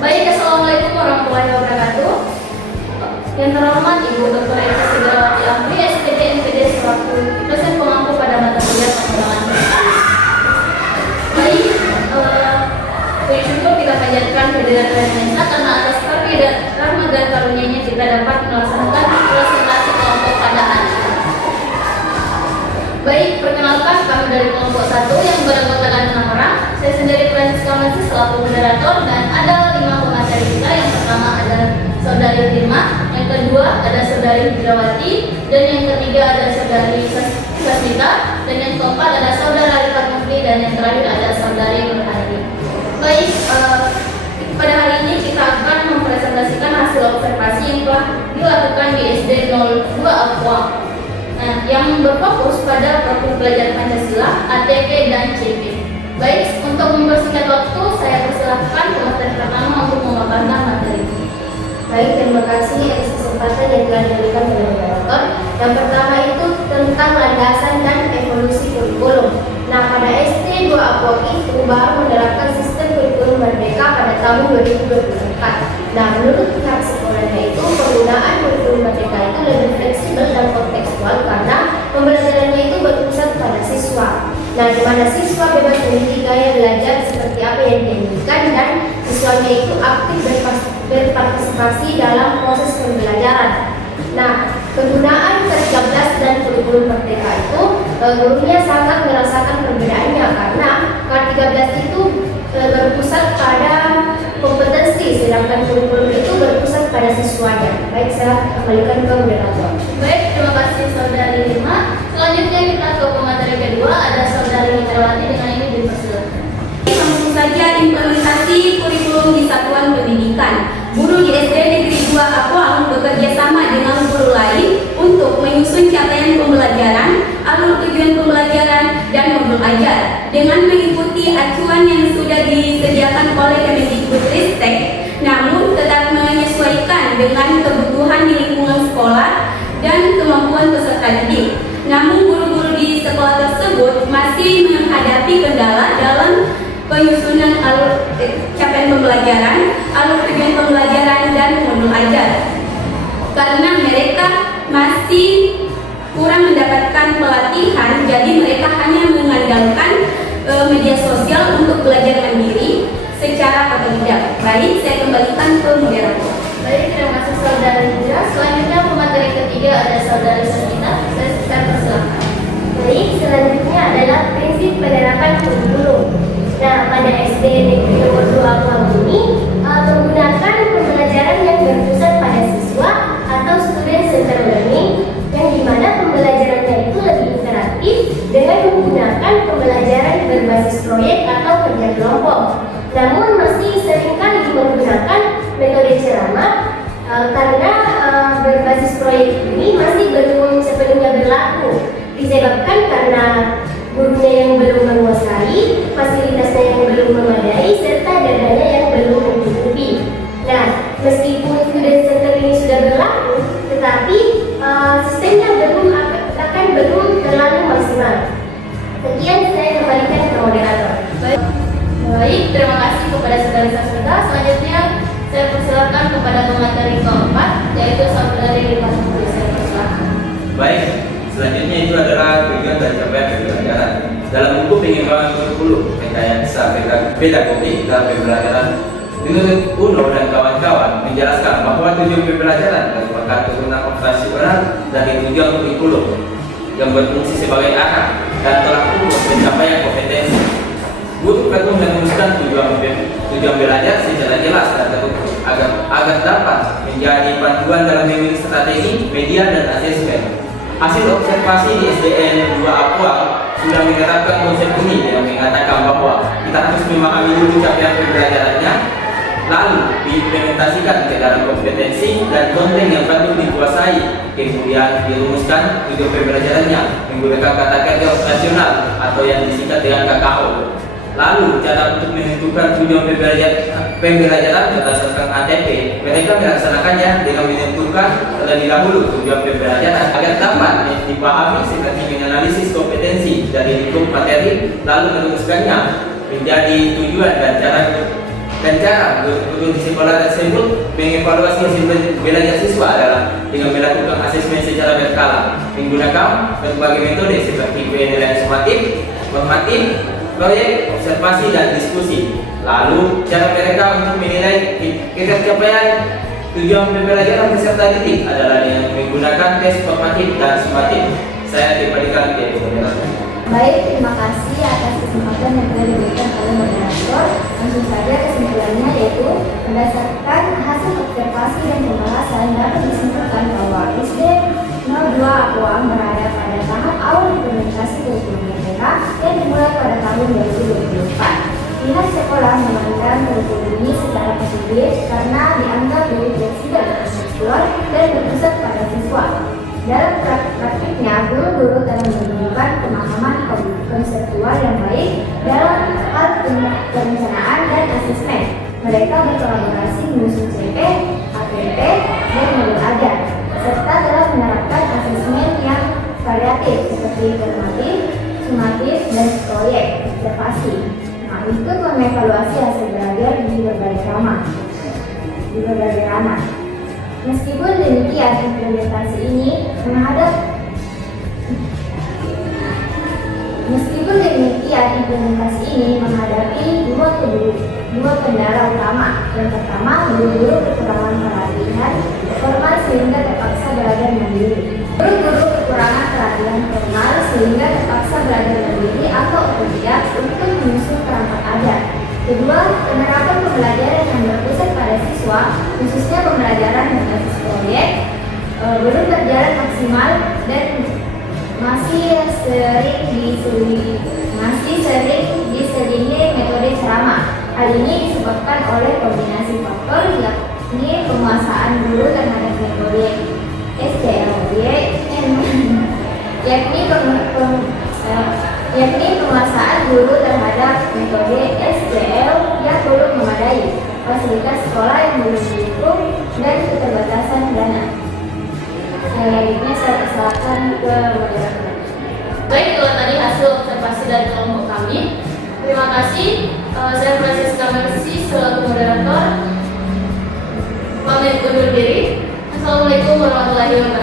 Baik, Assalamualaikum warahmatullahi wabarakatuh. Yang terhormat Ibu Dr. Eka Sigrawati Amri, SPD MPD selaku dosen pengampu pada mata kuliah pengembangan. Baik, puji syukur kita panjatkan kehadiran Tuhan Yang Esa karena atas karunia rahmat dan karunia-Nya kita dapat melaksanakan presentasi kelompok pada hari ini. Baik, perkenalkan kami dari kelompok 1 yang beranggotakan 6 orang. Saya sendiri Francisca Masih selaku moderator dan ada 5 pemateri kita. Yang pertama ada Saudari Firma, yang kedua ada Saudari Hidrawati, dan yang ketiga ada Saudari Sasmita, dan yang keempat ada Saudara Rifat Mufti, dan yang terakhir ada Saudari Nurhadi. Baik, pada hari ini kita akan mempresentasikan hasil observasi yang telah dilakukan di SD 02 Aqua. Nah, yang berfokus pada profil pelajar Pancasila, ATP dan CP. Baik, untuk mempersingkat waktu, saya persilahkan pemateri pertama untuk memaparkan materi. Baik, terima kasih atas kesempatan yang telah diberikan oleh moderator. Yang pertama itu tentang landasan dan evolusi kurikulum. Nah, pada SD 2 Aqua itu baru menerapkan sistem kurikulum merdeka pada tahun 2024. Nah, menurut pihak sekolahnya itu penggunaan kurikulum merdeka itu lebih fleksibel dan kontekstual karena pembelajarannya itu berpusat pada siswa. Nah, di mana siswa bebas memilih gaya belajar seperti apa yang diinginkan dan siswanya itu aktif berpartisipasi dalam proses pembelajaran. Nah, penggunaan K13 dan kurikulum merdeka itu gurunya sangat merasakan perbedaannya karena K13 itu berpusat pada kompetensi, sedangkan kurikulum itu berpusat pada siswanya. Baik, saya kembalikan ke moderator. Baik, terima kasih Saudari Lima. Selanjutnya kita ke pemateri kedua, ada Saudari Hidrawati, dengan ini dipersilakan. Langsung saja implementasi kurikulum di satuan pendidikan. Guru di SD Negeri 2 Aqua bekerja sama dengan guru lain untuk menyusun capaian pembelajaran, alur tujuan pembelajaran, dan modul ajar dengan mengikuti acuan yang sudah disediakan oleh Kemendikbudristek, namun tetap menyesuaikan dengan kebutuhan di lingkungan sekolah dan kemampuan peserta didik. Namun guru-guru di sekolah tersebut masih menghadapi kendala dalam penyusunan alur capaian pembelajaran, alur tujuan pembelajaran, dan modul ajar karena mereka masih kurang mendapatkan pelatihan, jadi mereka hanya mengandalkan media sosial untuk belajar mandiri secara otodidak. Baik, saya kembalikan ke moderator. Baik, terima kasih Saudari Hidra. Selanjutnya pemateri ketiga ada Saudari Sasmita. Saya persilakan. Baik, selanjutnya adalah prinsip penerapan kurikulum. Nah, pada SD Negeri nomor 2 Aqua ini menggunakan pembelajaran yang berpusat pada siswa atau student center learning, yang dimana pembelajarannya itu lebih interaktif dengan menggunakan pembelajaran berbasis proyek atau kerja kelompok. Namun masih seringkali menggunakan metode ceramah karena berbasis proyek ini masih belum sepenuhnya berlaku, disebabkan karena gurunya yang belum menguasai, fasilitasnya yang belum memadai, serta dananya yang belum mencukupi. Nah, meskipun student center ini sudah berlaku, tetapi sistemnya belum terlalu maksimal. Sekian, saya kembalikan ke moderator. Baik, terima kasih kepada Saudari Sasmita. Selanjutnya saya persilakan kepada pemateri keempat, yaitu Saudari Rifat Mufti. Saya persilakan. Baik, selanjutnya itu adalah tujuan dan capaian pembelajaran. Dalam buku pengembangan kurikulum, rekayasa pedagogik dalam pembelajaran, menurut Uno dan kawan-kawan menjelaskan bahwa tujuan pembelajaran merupakan turunan operasional dari tujuan kurikulum yang berfungsi sebagai arah dan tolak ukur pencapaian kompetensi. Guru perlu merumuskan tujuan belajar secara jelas dan terukur agar dapat menjadi panduan dalam memilih strategi, media, dan asesmen. Hasil observasi di SDN 2 Aqua sudah menerapkan konsep ini dengan mengatakan bahwa kita harus memahami dulu capaian pembelajarannya, lalu diimplementasikan ke dalam kompetensi dan konten yang patut dikuasai, kemudian dirumuskan tujuan pembelajarannya menggunakan kata kerja operasional atau yang disingkat dengan KKO. Lalu cara untuk menentukan tujuan pembelajaran berdasarkan ATP, mereka melaksanakannya dengan menentukan terlebih dahulu tujuan pembelajaran agar dapat dipahami seperti menganalisis kompetensi dari lingkup materi, lalu merumuskannya menjadi tujuan dan cara Dan cara guru di sekolah tersebut mengevaluasi hasil belajar siswa adalah dengan melakukan asesmen secara berkala menggunakan berbagai metode seperti penilaian sumatif, formatif, proyek, observasi, dan diskusi. Lalu cara mereka untuk menilai capaian tujuan pembelajaran peserta didik adalah dengan menggunakan tes formatif dan sumatif. Saya kembalikan ke moderator. Baik, terima kasih atas kesempatan yang telah diberikan oleh moderator. Langsung saja kesimpulannya, yaitu berdasarkan hasil observasi dan pembahasan dapat disimpulkan bahwa SD 02 Apoang berada pada tahap awal implementasi kurikulum merdeka yang dimulai pada tahun 2024. Pihak sekolah memandang kurikulum ini secara positif karena dianggap lebih fleksibel dan seksual dan berpusat pada siswa. Dalam praktiknya, guru-guru telah menunjukkan pemahaman konseptual yang baik dalam hal perencanaan dan asesmen. Mereka berkolaborasi menyusun CP, APP, dan modul ajar, serta telah menerapkan asesmen yang variatif seperti formatif, sumatif, dan proyek observasi. Nah, itu mengevaluasi hasil belajar di berbagai ranah. Meskipun demikian, implementasi ini menghadapi dua kendala utama. Yang pertama, guru-guru kekurangan pelatihan formal sehingga terpaksa belajar mandiri. Guru-guru kekurangan pelatihan formal sehingga terpaksa belajar mandiri atau otodidak untuk menyusun perangkat ajar. Kedua, penerapan pembelajaran yang berpusat pada siswa, khususnya pembelajaran berbasis proyek, belum berjalan maksimal dan masih sering diselingi metode ceramah. Hal ini disebabkan oleh kombinasi faktor, yakni penguasaan guru terhadap metode SDLY, yakni penguasaan guru terhadap metode SDL yang belum memadai, fasilitas sekolah yang belum mendukung, dan keterbatasan dana. Selanjutnya saya persilakan ke moderator. Baik, itulah tadi hasil observasi dari kelompok kami. Terima kasih. Saya Francisca Mercy selaku moderator. Pamit undur diri. Assalamualaikum warahmatullahi wabarakatuh.